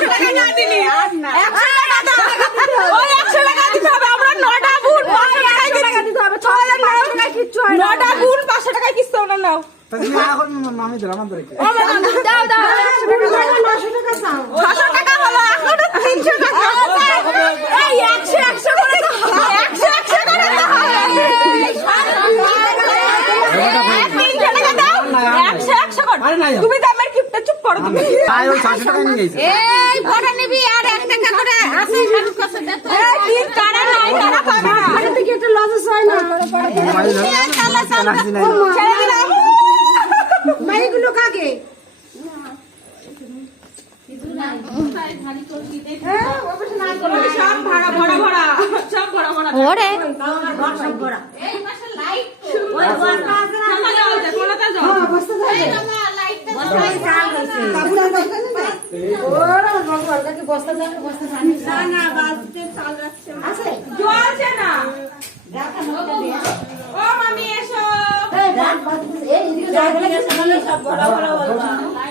100 টাকা না দিলি 100 টাকা দাও ওই 100 টাকা দিতে হবে আমরা 9টা গুণ 500 টাকা দিতে হবে 6000 টাকা কিচ্ছু হয় না 9টা গুণ 500 টাকা কিস্তি ওনা নাও তুমি এখন মামি দিলাম আমাদের কি দাও দাও 900 টাকা দাও 600 টাকা হলো এখন 300 টাকা এই 100 100 করে দাও 100 100 করে দাও 100 করে তুমি তো আমার কিপটা চুপ করো তুমি তাই ওই 600 টাকা নিয়ে গেছে এই বড় নিবি আর 1 টাকা করে আছে শাড়ির কাছে দে তো এই তিন কারা নাই কারা পাবে আরে তুই কি এটা লজেস হয় না চালা চালা ছেড়ে দিলাম মাইগুলো কাকে সব ভাড়া ভরা ভরা সব ভরা ভরা ওরে সব ভরা এই মাসে লাইট ওই বস্তা আছে না কোলাতে যাও হ্যাঁ বস্তা যাও এই না লাইটটা বস্তায় চাল হইছে কাপড় দরকার নেই ওরে ভগবান কাকে বস্তা যাও বস্তা জানি না না বাজতে চাল রাখছে আছে জ্বলছে না রাখা নটা দে ও মামি এসো এই রাখ এই এদিকে যাই বলে সব ভরা ভরা বলবা